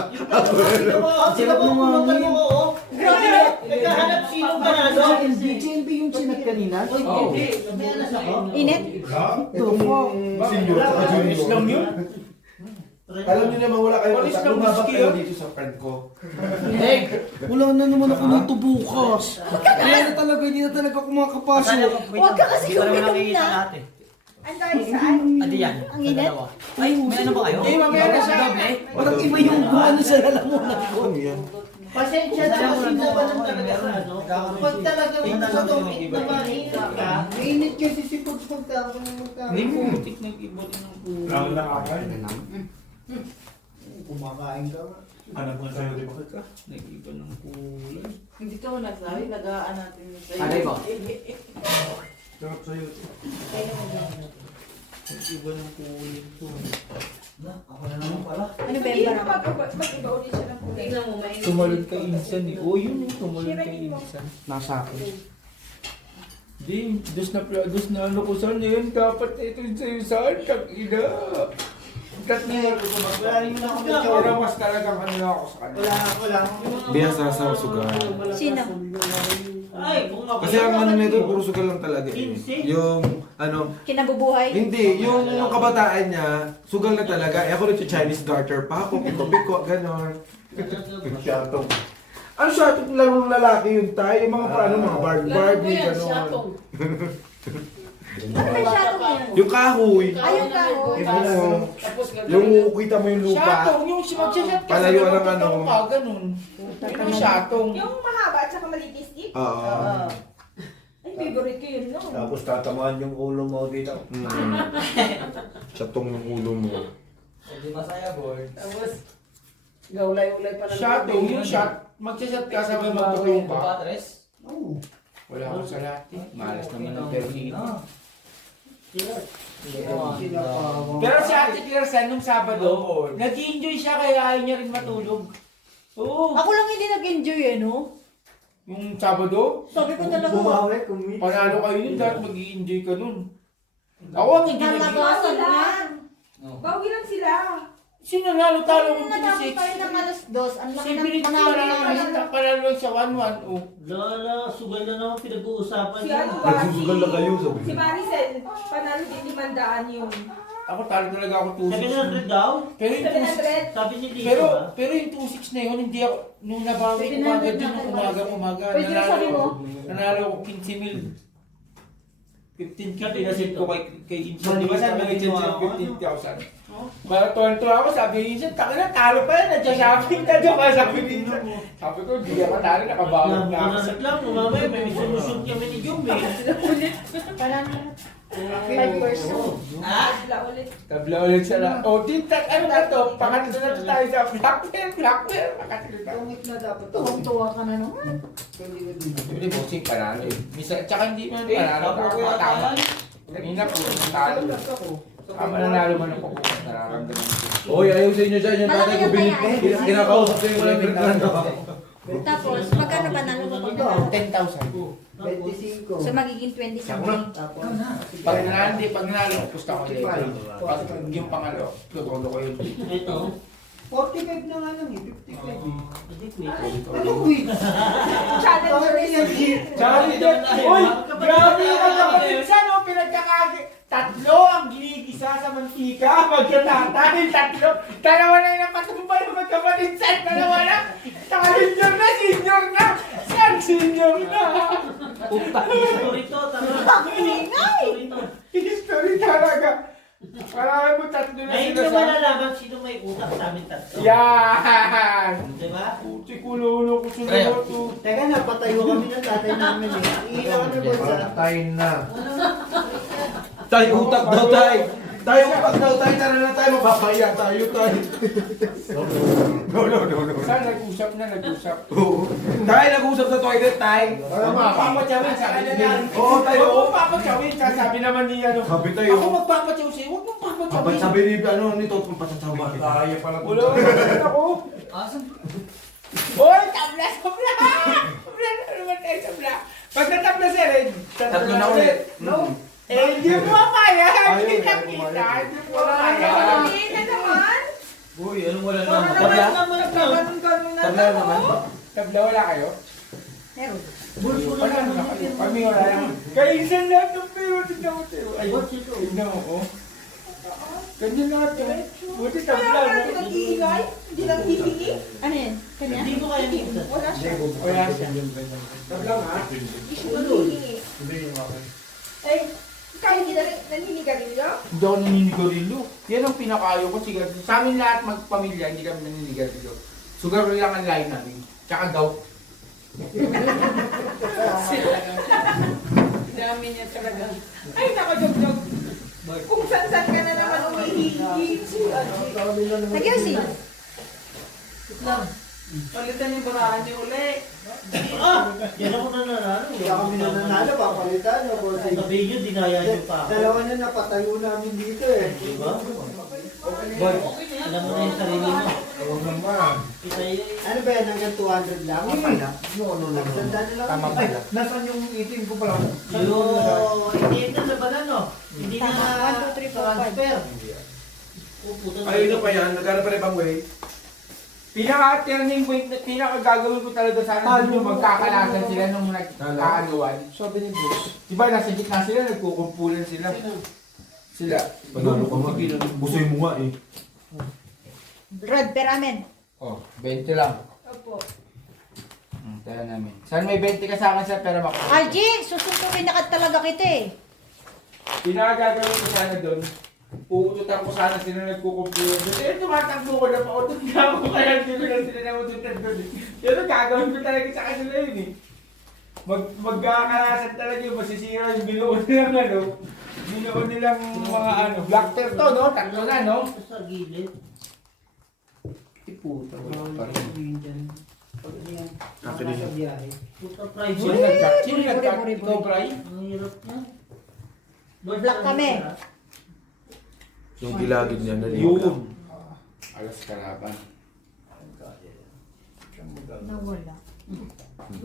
Yung pagkakasino mo, sino mo pulutan mo ko? Grabe! Nagkahanap sino ka na, no? GNB yung chinat kanina? Uy, hindi. May alas ako. Init? Senior sa junior. Islam yun? Alam niyo naman wala kayong Walis utak. lang Lumabas whisky, kayo ah. dito sa friend ko. Wala na naman ako nito bukas. Wala na talaga, hindi na talaga ako makakapasok. Huwag ka kasi Hindi ko naman kuminom nakikita na. lahat eh. Ang dahil saan? Adi yan. Ang init? Dalawa. Ay, may ano ba kayo? Eh, mamaya na siya. Doble? Walang iba yung ano sa lalamunan ko. Ano yan? Pasensya na kasi naman talaga sa ano. Pag talagang sa tubig na mainit ka, Mainit kasi si Pugs magtapong Hindi mo utik nag-iba din ng kulay. Ang nakakain. kumakain ka nga. Anak mo sa'yo, di ba? Nag-iba ng kulay. Hindi ka mo nagsabi, nagaan natin sa'yo. Alay ba? Sarap sa'yo. Nag-iba ng kulay ito. Ako na naman pala. Ano ba Hindi yung na bara? mag-iba ulit siya ng kulay. Tingnan mo, mainit. Tumalon kay Insan eh. Oh, yun yung tumalon kay Insan. Nasa akin. Di, dos na ano ko saan yun. Dapat ito yung sa'yo saan. Kag-ina. Wala rin na ako ng Ora mas talagang ano ako sa kanila. Wala. Biya sa sugal. Sino? ay, kung Kasi ang ano nito, puro sugal lang talaga eh. Yung ano, Kinabubuhay. hindi, yung kabataan niya, sugal na talaga. Eh ako Chinese garter pa ako, piko-piko, gano'n. Siyatong. Ano siya, itong larong lalaki yun tayo, yung mga paano, mga Barbie, gano'n. Ano ba siyatong yan? Yung kahoy. Ay, yung kahoy. Yung kita mo yung lupa. Shatong, yung magsashot ka sa Palayuan ng ganun, ano. totoo ka, ganun. Yung shatong. Yung mahaba at saka malitis dip. Oo. Ay, favorite ko yun, no? Tapos tatamaan yung ulo mo dito. Chatong yung ulo mo. Hindi masaya, board. Tapos, gaulay-ulay pa lang. Shatong, yung shot, magsashot ka sa may magtutong ka. Patres? Oo. Wala akong sa lahat eh. Malas naman ang perhino. Pero si Ate Claire San, nung Sabado, nag-enjoy siya kaya ayaw niya rin matulog. Oo. Ako lang hindi nag-enjoy eh, no? Yung Sabado, Sabi ko talaga. Bumawi, kumita. panalo kayo nun, dapat mag-i-enjoy ka nun. Ako ang hindi nag-enjoy. Nalagasan na. Bawi lang sila. Sino nanalo talo kung Natapos pa rin 2-6? ng alas 2. Ang laki Si ng Pinit panalo panalo namin. lang siya 1-1. Oh. Lala, sugal na naman pinag-uusapan Si niya. ano ba? Nagsusugal na kayo, sabi Si ko. Maricel, panalo din 500 yun. Ako talo talaga ako 2-6. 700 daw? Pero yung 2-6, 700. Sabi ni Lito pero yung 2-6 na yun, hindi ako, nung nabawi ko agad yun, nung umaga, Pwede na sabi mo? nanalo ko 15,000. 15K pinasit ko kay Insan. Di ba sabi ng Insan siya 15,000? Para tuwan-tuwa ako, sabi ni Insan, taka na, talo pa yan, nadya-shopping na dyan ka, sabi ni Insan. Sabi ko, hindi ako talo, nakabawag na ako. Nananag lang, mamaya may solusyon kami ni Jum eh. Parang 5%. Tabla ulit. Tabla ulit siya na. O, ano na to? Pangatlo na to tayo sa Blackbear. Makatlo na. Tungit na dapat. Tuwang-tuwa ka na naman. Hindi, bossing panalo eh. Misa, tsaka hindi man panalo. Tama. Kanina po, talo. Tama, nanalo man ako po. Nararamdaman ko. Oy, ayaw sa inyo dyan, yung Malaki tatay ko yung binit. kaya. Kinakausap sa inyo walang Fernando. Tapos, magkano ba nalo mo pag 10,000. 25. So, magiging 27. Tapos, Pag nanalo, gusto ko ulit. Pag yung pangalo, tutulog ko yun. Ito. 45 na nga lang eh. 55 eh. Ano week? Challenger is Challenger! Uy! Grabe yung kapatid siya, no? Pinagkakagi. Tatlo ang ginigisa sa mantika. Magkatatay, tatlo. Dalawa na yung napatumpay ng magkapatid siya. Dalawa na. Challenger na, senior na. Saan senior na? History to, tama. History to. History talaga. Parang mo tatlo na Ngayon sila nyo sa... malalaman sino may utak sa amin tatlo. Yan! Diba? Puti kulo ko sa to. Teka na, patayo kami ng tatay namin eh. Iilaw ka na ba sa... Patayin na. Tay, utak daw, tay. Tay, utak daw, tay. Tara na tayo, mapapaya tayo, tay. No. Saan nag-usap na, nag-usap? Oo. Tay, nag-usap sa toilet, tay. Magpapatyawin, sabi niya. Oo, tayo. Huwag mong papatyawin, sabi naman ni ano. Sabi tayo. Ako magpapatyaw sa'yo, huwag mong Abay, papatyawin. sabi ni, ano, nito, kung pasasabi kita. Kaya pala. Wala, wala ako. Asan? Oy, tabla! Tabla na naman tayo, tabla. Pag natabla siya rin, Tatlo na ulit. No. Eh, hindi mo mapaya. Hindi kita kita. Hindi mo mapaya. Hindi na naman. Uy, anong wala Wala naman? naman Tabla? naman nagkaganon-ganon na Tabla naman? Tabla, wala kayo? Meron. Wala naman kayo. Kami wala naman. Kaya isang lahat ng pero, tignan mo tayo. Ay, tignan mo, oh. Ganyan lahat yun. Buti Kaya tabla, wala no? nag-iingay. Hindi lang hihingi. Ano yan? Kanya? Hindi ko kaya nito. Wala siya. Wala siya. Tabla nga. Hihingi. Ay, kaya hindi na naninigarilyo? Hindi ako naninigarilyo. Yan ang pinakayo ko. Sigarilyo. Sa amin lahat magpamilya, hindi kami naninigarilyo. Sugar lang ang line namin. Tsaka gout. Dami niya talaga. Ay, nakajog-jog. Kung saan-saan ka na naman umihingi. Nagyosi. Palitan yung barahan niyo ulit. Yan ako nananalo. Kaya kami na nanalo, papalitan niyo. Sabi nyo, dinaya nyo pa ako. Dalawa na napatayo namin dito eh. Diba? Alam mo na yung sarili mo. Huwag naman. Kita yun. Ano ba yan, hanggang 200 lang? Ano lang. Sanda na lang. Tama Ay, pala. nasaan yung itim ko pala? Hindi na labanan, no? Hindi na Tama. 1, 2, 3, 4, 5. transfer. Oh, puta na. Ayun na pa yan, nagkara pa rin bang way? Pinaka-turning point na pinaka-gagawin ko talaga sana dun yung magkakalasan sila nung nagkakaluan. Sabi ni boss. Diba nasa gitna sila, nagkukumpulan sila. Sila. Panalo ka nga. Busoy mo nga eh. Rod, peramen. Oh, 20 lang. Opo. Tala namin. Saan may 20 ka sa akin sa pera mako? Algie, susuntukin na ka talaga kita eh. Pinaka-gagawin ko sana doon, uututan ko sana sila nagkukumpulan doon. Eh, tumatakbo ko na pautot na ako, kaya hindi ko na sila namututan doon eh. Pero gagawin ko talaga sa kanila yun eh. Magkakarasan talaga yung masisira yung binuon nilang ano. Binuon nilang mga ano. Black tail to, no? Tatlo na, no? Sa gilid. Puta, Akin din. Sa biyahe. Puta Sino private. nagkat? Sino nagkat? Ikaw, Bray? Ang hirap niya. Black kami. Yung gilagid niya na Yun. Alas kalaban. Nawala.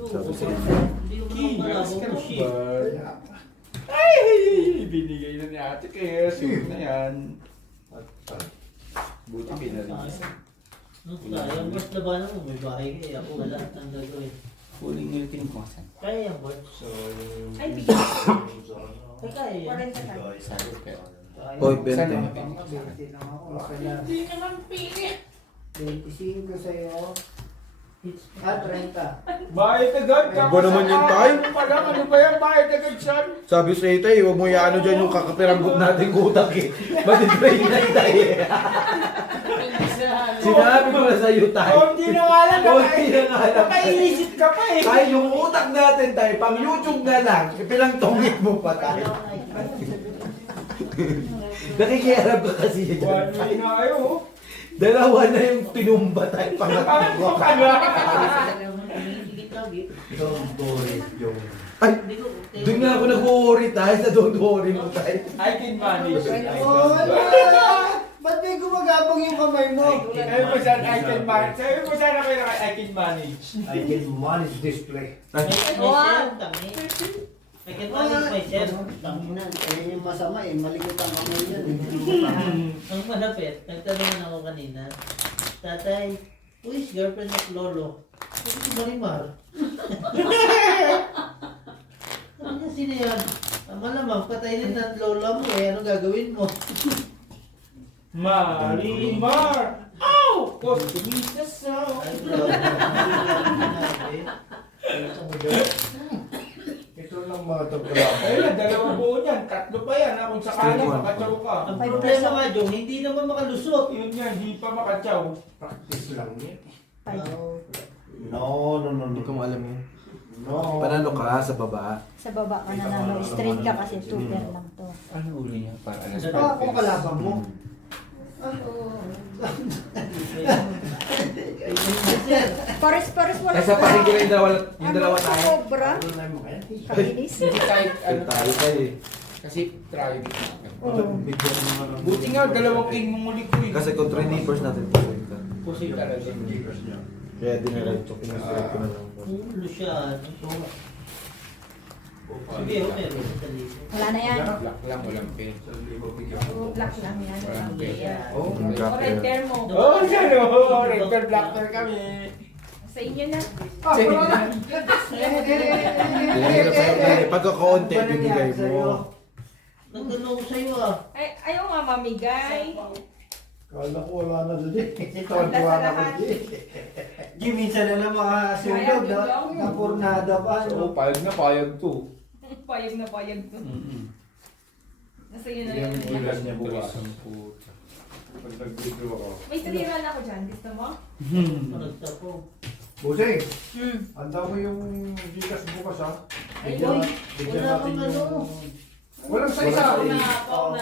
Sabi sa'yo. Hindi ko King, naman alas malabo ko shit. kalaban. Ay! Binigay na ni ate kaya suit na yan. Buti pinarinig. Kaya mas labanan mo, may bahay kayo. Ako wala ang gagawin. Huling ngilitin ko saan. Kaya yan, Bart. Ay, bigyan. Ay, kaya yan. 40 ka. Sabi ka. Hoy, Saan 20. mo pinigay? 20 lang ako. Kaya Hindi naman pilit. 25 sa'yo. Ah, 30. Bayad agad. Iba naman yun, tay. Ano ba yan? Bayad agad siyan. Sabi sa'yo tayo, huwag mo ano dyan yung kakapiranggot natin kutak eh. Matitrain na tayo eh. Sinabi ko na sa'yo tayo. Konti na nga lang. Konti na nga lang. Nakaiisip ka pa eh. Tayo yung utak natin tayo, pang YouTube na lang, pinangtungit mo pa tayo. Nakikiarap ka kasi One dyan. way na kayo. oh. Dalawa na yung pinumba tayo, pangatlo Ano ka. ka na? Higit lagi. Don't worry, yung... Ay, doon nga ako nag-worry tayo sa don't worry mo tayo. I can manage. Oh, ba't may gumagabang yung kamay mo? Sabi mo saan I can manage. Sabi mo saan ako yung I can manage. I can manage this play. Wow. I can manage myself. Tanginan, ayun yung masama eh. Malikot ang kamay yan. Ang malapit, nagtanungan ako kanina. Tatay, who is girlfriend of Lolo? Sabi si Marimar. Sabi niya, sino yan? Malamang, patay din ang lola mo eh. Ano gagawin mo? Marimar! Ow! Kustumisa sa... Ay, bro. Ito lang mga tagkalapa. Ayun na, dalawang buo niyan. Tatlo pa yan. Kung sakala makatsaw ka. Ang problema nga, Jong, hindi naman makalusot. Yun yan, di pa makatsaw. Practice lang yan. Oh. No. Hindi ko alam yun. No. Panalo ka sa baba. Sa baba ka nanalo. Straight ka kasi 2 pair lang to. Ano uli niya? Para alas Ito ako kalabang mo. Pares-pares wala. Kaysa paligid yung dalawa tayo. Sobra. Ano na mo kaya? Kabilis. Hindi kahit ano Tayo tayo eh. kasi try. Oo. Bigyan mo nga ng... Buti nga, dalawang king mong ko eh. Kasi contra neighbors natin pusoy ka. Pusin talaga. Jeepers niya. Kaya diniretso, pinastraight ko na lang. Ulo siya. Sige, meron sa dito. Wala na yan. Black lang, walang pen. Black lang yan. Walang pen. Oh, O, red bear mo. Oh, yan o! Red bear, black bear kami. Sa inyo na. Dinahirap sa kapatid. Pagkakaunti, binigay mo. Nagano ko sa'yo ah. Ay, ayaw nga mamigay. Kala ko wala na doon eh. Wala sa lahat. Di minsan na lang makasunod na. Napurnada pa. So, payag na payag to. Payag na payag to. Nasa inyo na Yan yan. yung ulan niya bukas. Ang puta. Pag nag-video ako. May taliran ako dyan. Gusto mo? Nagtapo. Busing, Hmm. handa mo yung Gcash bukas ha. Ay, Bigyan boy, bigyan wala natin kang ano. Walang size ha. Oh,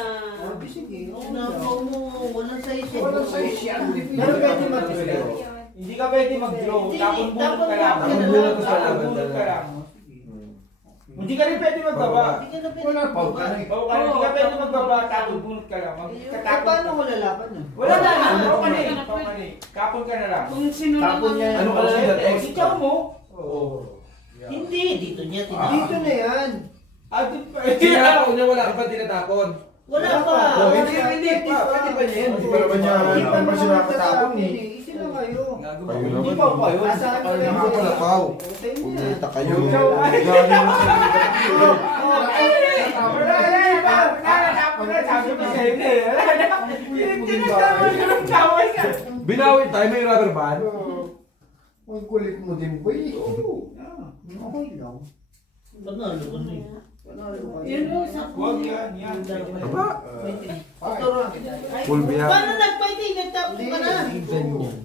sige. Unapaw mo. Walang size eh. Walang size yan. Pero pwede mag-draw. Hindi ka pwede mag-draw. Hindi, Tapon bunot ka lang. tapon bunot ka lang. Tapon bunot ka lang. Hindi ka rin pwede magbaba. Hindi ka na pwede. Wala, pau ka na eh. Oo, hindi ka pwede magbaba. Tapon bunot ka lang. Magkatapon Paano ka. ko lalaban yun? Wala na. Pau ka na eh. Pau ka na eh. Kapon ka na lang. Kung sino Tapon niya yan. Ano ka lang yan? Eh, ikaw mo. Oo. Hindi, dito niya Ah. Dito na yan. Sinako niya, wala ka pa tinatapon. Wala pa. Oh, hindi pa. Pwede pa niya yan. Hindi pa naman niya, Hindi pa naman siya naman nakatapon tatapon eh. eh. Sino kayo? kayo. Gagawa. Kayo Hindi naman. pa kayo. Asahan ko Kayo lang. naman. Pala, Pao. Tayo na. Kumita kayo. Binawi tayo, may rubber band. Ang kulit mo din, boy. Okay lang. Panalo ko na eh. Yun o, sa Huwag yan, yan. Aba, Ay, full biya. paano nagpa-itin? Nagtapo ka na.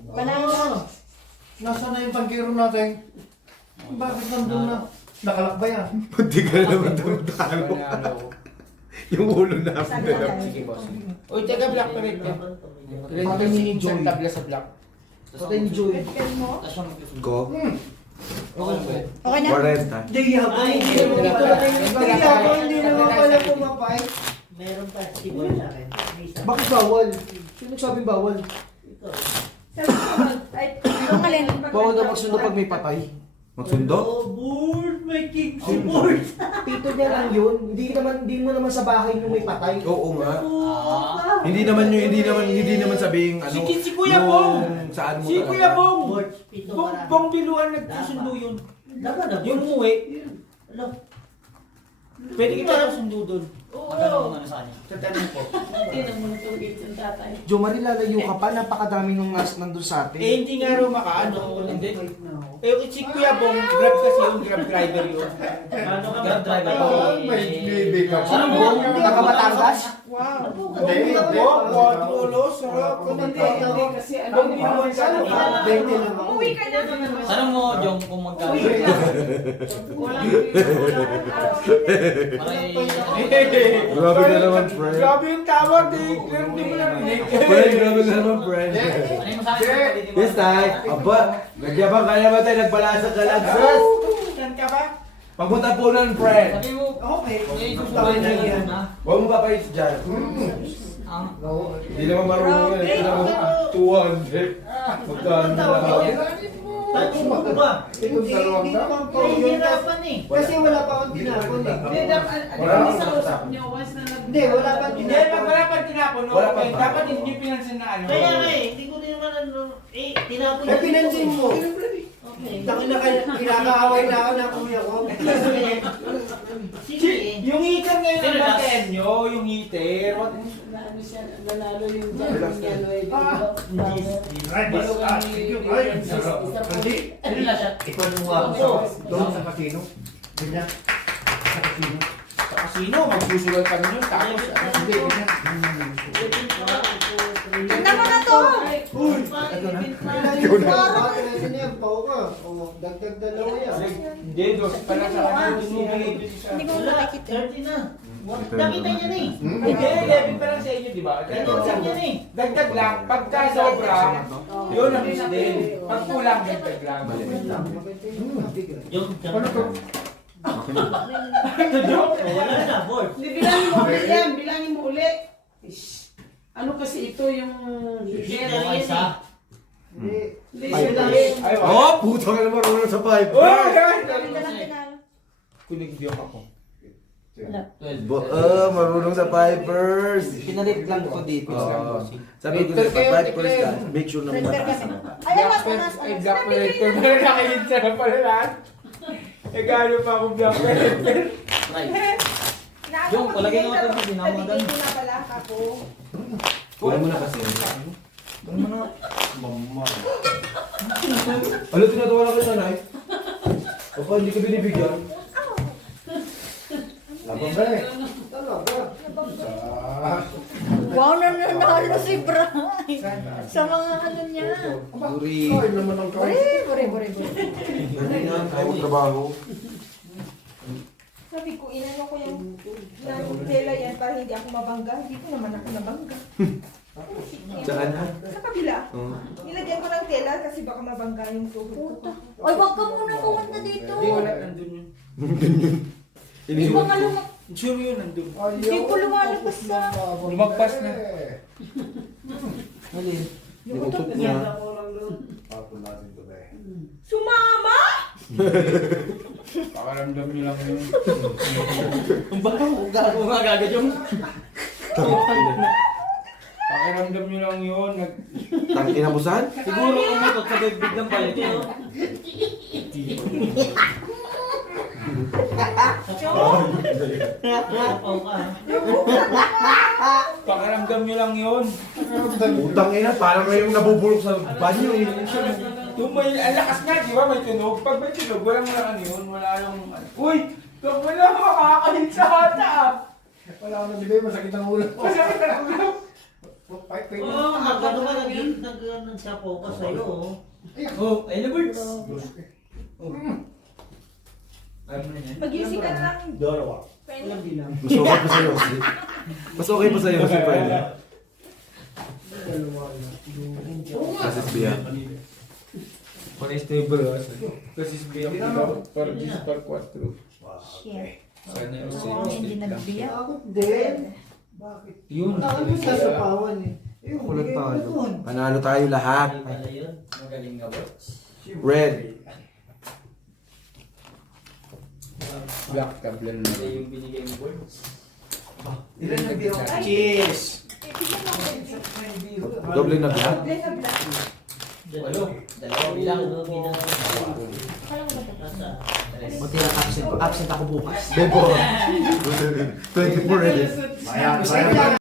Banana. Nasaan na yung tangkiro natin? Bakit nandun na? Nakalakbay yan. Hindi ka naman talo. Yung ulo namin na lang. Sige, boss. Uy, teka, black pa rin ka. Patay ni Joey. Isang tabla sa black. Patay ni Joey. Go. Okay na? 40. Hindi ako. Hindi naman pala pumapay. Meron pa si Boy sa akin. May isa. Bakit bawal? Sino nagsabing bawal? Ikaw. Anong alin? Bawal daw magsundo pag may patay. Magsundo? Oh, board! May king support! Tito niya lang yun. Hindi mo naman sa bahay nung may patay. Oo nga. Hindi naman sabing ano. Si Kuya Bong! Saan mo Si talaga. Kuya Bong! Board, pito para. Bong biluan nagsusundo yun. Dapat na. Yung umuwi, Ano? pwede kita nagsundo doon. Magkano ang ano sa kanya? Sa tanong ko. Hindi na mo natugit yung tatay. Jo Marie, lalayo ka pa. Napakadami nung nandun sa atin. Eh, hindi nga raw makaano. Hindi. Eh, si Kuya Bong, grab kasi yung grab driver yun. Paano ka Grab driver. Ah, may baby ka. Saan mo? Taga Batangas? Wow. Hindi, hindi. Quadrulo, sarap. Hindi kasi ano. Bong biluan sa ano ka? 20 lang ako. Umuwi ka na. Tanong mo, Jong, kung magkano. Walang Grabe ka naman, friend. Grabe yung tawag eh. Clear, hindi mo na rinig. Friend, grabe ka naman, friend. Ano yung masabi mo? Yes, tay. Aba, nagyabang kaya ba tayo nagbalasa ka lang, sus? Saan ka ba? Pagpunta po nun, friend. Sabi mo, Okay. eh, susunod na yan na. Huwag mo papayos dyan. Ang Hindi naman marunong yan. Ito naman 200. Magkano na lang. Tanong mo ba? Hindi naman po yun. Nahihirapan eh. Kasi wala pa akong tinapon eh. Hindi, ano sa usap niyo, once na Hindi, wala pa Hindi, pag tinapon. wala pang tinapon, Wala okay. pa. Dapat hindi nyo pinansin na ano. Kaya nga eh, hindi ko din naman ano, tinapon Eh, pinansin mo. Okay. Taki na kinakaaway na ako ng kuya ko. Sige eh. Yung heater ngayon ang bantayan nyo, yung heater. Ano siya, nanalo yung dyan niya, Lloyd. Ay, mas astig yun. Ay, sarap. Hindi. ano na siya? Ikaw nung ako doon sa kasino. Ganyan. Sa kasino. Sa casino, magsusugal kami nun. Tapos, Hindi, ganyan. Tignan mo na to! Dagdag dalawa yan. hindi, dos pala sa kanya. Dinubigay doon sa... Hindi ko Wala, nakikita. 30 na. Nakita niya na eh. Hindi, 11 pa lang sa inyo, di ba? Nakita niya na eh. Dagdag lang, pagka sobra, yun ang din. Pag kulang, dagdag lang. Yung Ano to? Ano, joke? wala na, board. Hindi, bilangin mo ulit yan, bilangin mo ulit. Ano kasi ito yung... Heater Mga yan isa. eh. Hindi siya lang. Ay, Oh, puta ka naman marunong sa pipe. Uy! Sabi ka lang tinalo. Kunig-diok ako. 12. Marunong sa pipers. Pinalit lang ko dito. Sabi ko sa pipers ka, make sure na may Prepare mataas kami. na. Ay, awas, awas, Ay, awas. black pepper. Pero nakikita na pala lahat. Eh, gano'n pa akong black pepper. Right. Yung, palagay nga ito, hindi na Nabigay ko na pala ako. Kuha mo na kasi. Mama. Ano tinatawa na kayo nanay? Opa, hindi ka binibigyan. Labang ba eh? Wow, nanalo si Bray. Sa mga ano niya. Guri. Ay, naman ang Bure, bure, bure, bure. Hindi nga, tayo trabaho. Sabi ko, inano ko yung tela yan para hindi ako mabangga. Hindi ko naman ako nabangga. Saan na? Sa kabila. Oo. Nilagyan ko ng tela kasi baka mabangga yung tuhod ko. Ay, wag ka muna pumunta dito. Hindi, wala. Nandun yun. Di ba nga lumak... Sure yun, nandun. Hindi ko lumalabas sa... Lumagpas na. Alin? Niutot niya. Tapon natin to ba eh. Sumama! Pakaramdam nyo lang yun. Kung baka gago nga agad yung... Pakiramdam nyo lang yun. Tangin na busan? Siguro umikot sa bibig ng balik nyo. Sapaw ka. Pakiramdam nyo lang yun. Utang ina, parang ngayong nabubulok sa banyo eh. Yung may, ang lakas nga, di ba? May tunog. Pag may tunog, walang ano yun. Wala yung, uy! Wala makakalit sa bata. Wala ko na di ba, masakit ang ulo. Masakit na lang ulo. Oo, nagano ka, nagsapaw ka sa'yo. Oh, ayun na birds. Mag-isip ka na lang. Pwede. Mas okay pa sa'yo. Mas okay pa sa'yo si Pwede. Kasi siya. Para stable kasi sabihan ko para dis par 4. Shit. Sana yung Oo, hindi nagbiyak. Ako din. Bakit? Yun. Ano sa sapawan eh? Eh, Kulat bigay mo tayo. doon. Panalo tayo lahat. Pala yun. Magaling ka birds. Red. Black tablan na. Hindi yung binigay mo birds. Ilan na biyo? Cheers! Bigyan mo ako. Doble na black. Doble na black. Walo. Dalawa bilang. Akala ko ba ito? Nasa. Buti na absent ako bukas. Bebo. 24 ready. Maya,